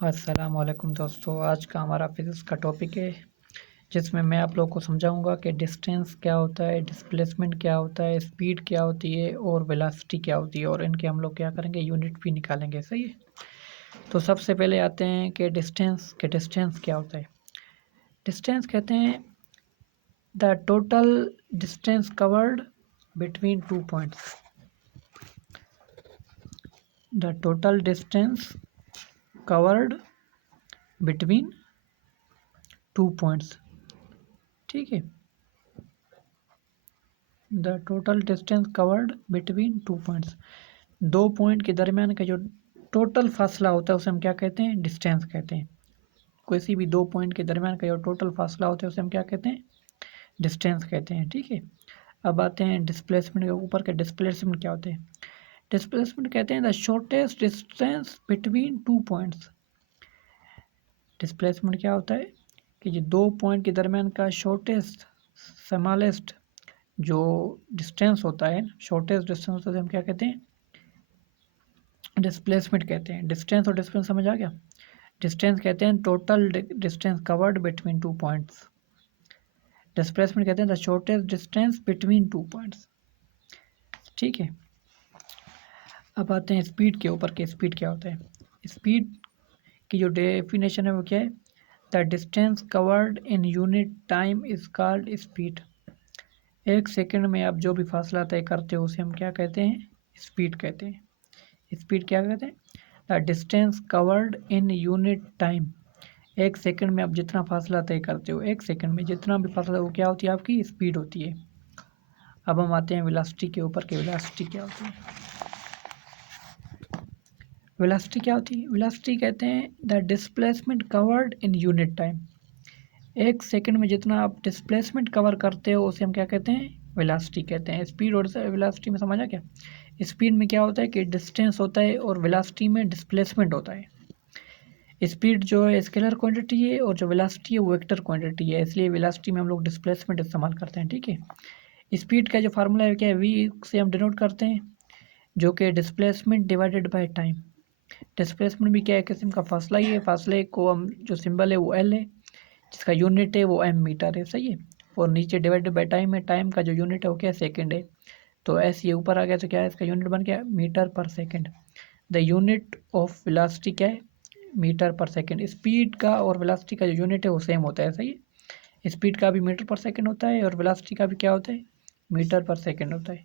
अस्सलाम वालेकुम दोस्तों, आज का हमारा फिज़िक्स का टॉपिक है जिसमें मैं आप लोगों को समझाऊंगा कि डिस्टेंस क्या होता है, डिस्प्लेसमेंट क्या होता है, स्पीड क्या होती है और वेलोसिटी क्या होती है और इनके हम लोग क्या करेंगे, यूनिट भी निकालेंगे। सही है। तो सबसे पहले आते हैं कि डिस्टेंस क्या होता है। डिस्टेंस कहते हैं the total distance covered between two points. The total distance covered between two points. ठीक है। The total distance covered between two points, दो पॉइंट के दरमियान का जो टोटल फासला होता है उसे हम क्या कहते हैं, डिस्टेंस कहते हैं। किसी भी दो पॉइंट के दरमियान का जो टोटल फासला होता है उसे हम क्या कहते हैं, डिस्टेंस कहते हैं। ठीक है। अब आते हैं डिस्प्लेसमेंट के ऊपर के। डिस्प्लेसमेंट क्या होते हैं? डिस्प्लेसमेंट कहते हैं the shortest distance between two points. Displacement क्या होता है कि ये दो पॉइंट के दरमियान का शॉर्टेस्ट स्मॉलेस्ट जो डिस्टेंस होता है, शॉर्टेस्ट डिस्टेंस होता है, हम क्या कहते हैं, डिस्प्लेसमेंट कहते हैं। डिस्टेंस और डिस्प्लेस समझ आ गया। डिस्टेंस कहते हैं total distance covered between two points. Displacement कहते हैं the shortest distance between two points. ठीक है। अब आते हैं स्पीड के ऊपर के। स्पीड क्या होता है? स्पीड की जो डेफिनेशन है वो क्या है? The distance covered in unit time is called speed. एक सेकंड में आप जो भी फासला तय करते हो उसे हम क्या कहते हैं, स्पीड कहते हैं। स्पीड क्या कहते हैं? The distance covered in unit time. एक सेकंड में आप जितना फासला तय करते हो, एक सेकंड में जितना भी फासला, वो क्या होती है, आपकी स्पीड होती है। अब हम आते हैं वेलोसिटी के ऊपर के। वेलोसिटी क्या होती है? वेलोसिटी क्या होती है? वेलोसिटी कहते हैं the displacement covered in unit time. एक सेकंड में जितना आप डिस्प्लेसमेंट कवर करते हो उसे हम क्या कहते हैं, वेलोसिटी कहते हैं। स्पीड और वेलोसिटी में समझा क्या? स्पीड में क्या होता है कि डिस्टेंस होता है और वेलोसिटी में डिस्प्लेसमेंट होता है। स्पीड जो है स्केलर क्वांटिटी है और जो वेलोसिटी है वो वेक्टर क्वांटिटी है, इसलिए वेलोसिटी में हम लोग डिस्प्लेसमेंट इस्तेमाल करते हैं। ठीक है। स्पीड का जो फार्मूला है क्या है, वी से हम डिनोट करते हैं, जो कि displacement divided by time. Displacement भी क्या है, किस्म का फासला ही है। फासले को हम जो सिंबल है वो एल है, जिसका यूनिट है वो एम मीटर है। सही है। और नीचे डिवाइडेड बाय टाइम है, टाइम का जो यूनिट है वो क्या है, सेकेंड है। तो एस ये ऊपर आ गया तो क्या है, इसका यूनिट बन गया मीटर पर second. The unit of velocity क्या है, मीटर पर सेकेंड। स्पीड का और वेलोसिटी का जो यूनिट है वो सेम होता है। सही है। स्पीड का भी मीटर पर सेकेंड होता है और वेलोसिटी का भी क्या होता है, मीटर पर सेकेंड होता है।